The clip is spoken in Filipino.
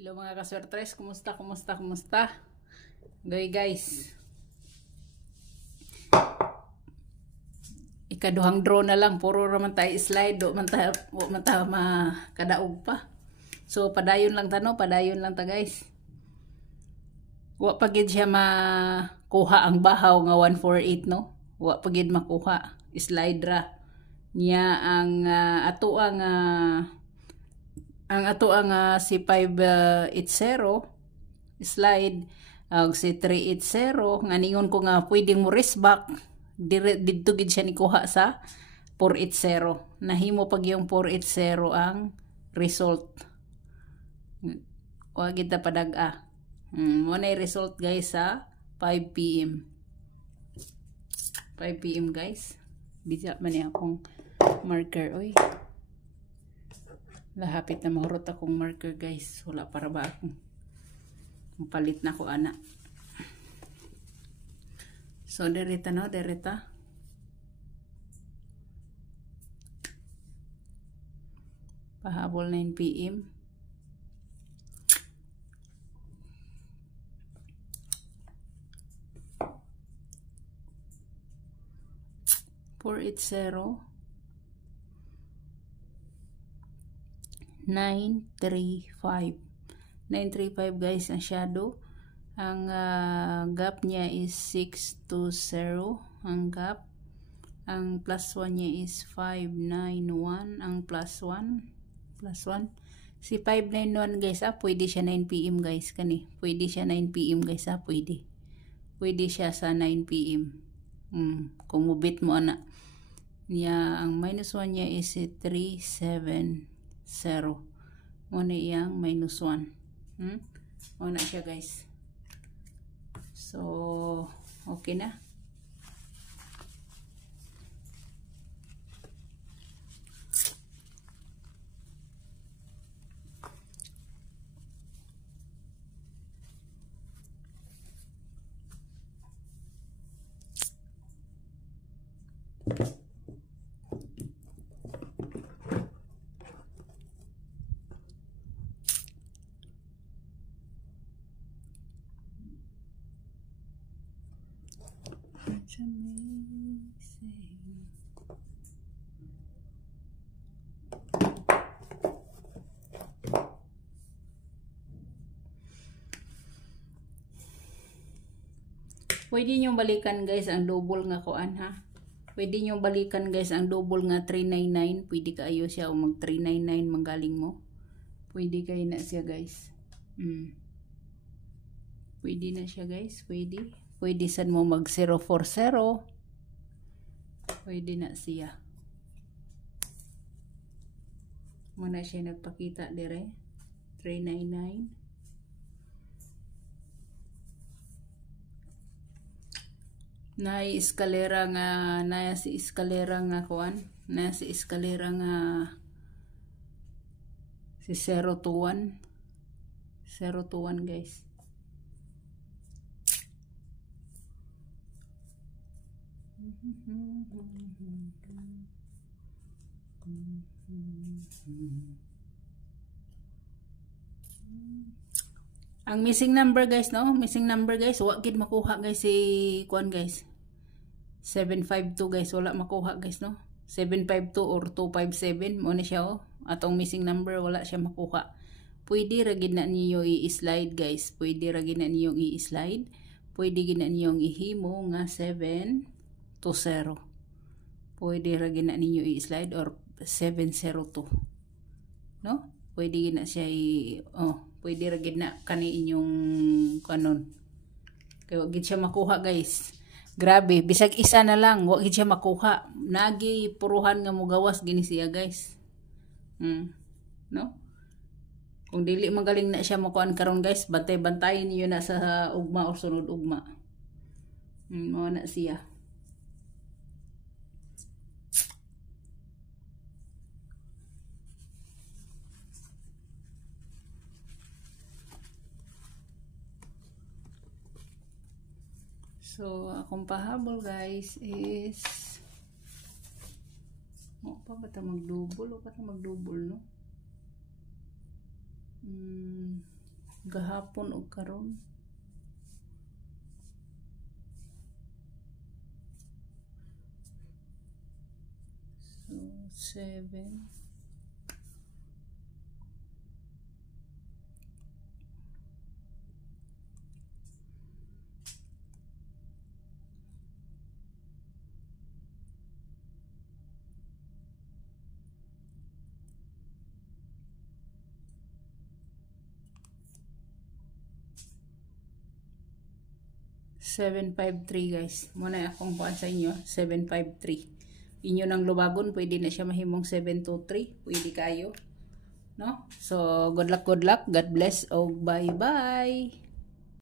Hello mga kaswertres, kumusta? Guys, ikaduhang draw na lang, puro raman tayo slide, do man tayo makadaog pa. So padayon lang ta guys. Wa pagid siya makuha ang bahaw nga 148 no. Wa pagid makuha, slide ra niya ang ato ang si 580 slide si 380 nga ningon ko nga pwedeng mo race back didto gid siya ni kuha sa 480. Nahimo pag yung 480 ang result. Wa gid ta padag-a. Mo na result guys sa 5 PM. 5 PM guys. Bisa man ni akong marker oy. Lahapit na mahurot akong marker guys. Wala para ba akong palit na ko ana. So derita no, derita. Pahabol 9 PM. $480 935 guys ang shadow. Ang gap niya is 620 ang gap. Ang plus 1 niya is 591 ang plus 1 si 591 guys pwede siya 9 PM guys kani. Pwede siya 9 PM guys pwede siya sa 9 PM. Kung mubit mo ana niya ang minus 1 niya is 370 muna iyang minus 1 muna siya guys. So okay na. Pwede nyo balikan guys ang double nga kuan ha. Pwede nyo balikan guys ang double nga 399. Pwede kaayo siya o mag 399 manggaling mo. Pwede kayo na siya guys. Pwede na siya guys. Pwede sad mo mag 040. Pwede na siya. Muna siya nagpakita dire. 399. Na eskalera nga si eskalera nga kuan. Na si eskalera nga si 021. 021 guys. Ang missing number guys no, missing number guys, wa gid makuha guys si kuan guys. 752 guys, wala makuha guys no. 752 or 257 mo na siya atong missing number wala siya makuha. Pwede ra gid na niyo i-slide guys. Pwede ra gid na niyo i-slide. Pwede gid na niyo ihimo nga 720. Pwede ra gid na ninyo i-slide or 702. No? Pwede gid na siya pwede ra gid na kani inyong kanon. Kay wa gid siya makuha guys. Grabe, bisag isa na lang, wa gid siya makuha. Nagi puruhan nga mugawas gini siya guys. No? Kung dili magaling na siya makuan karon guys, bantay-bantayin niyo na sa ugma o sunod ugma. Mo na siya. So, akong pahabol guys is pa ba ta magdouble o pa ta magdouble no? gahapon o karon. So 7 753 guys. Muna akong kuan sa inyo, 753. Inyo nang lubagon, pwede na siya mahimong 723. Pwede kayo. No? So, good luck, God bless, oh bye-bye.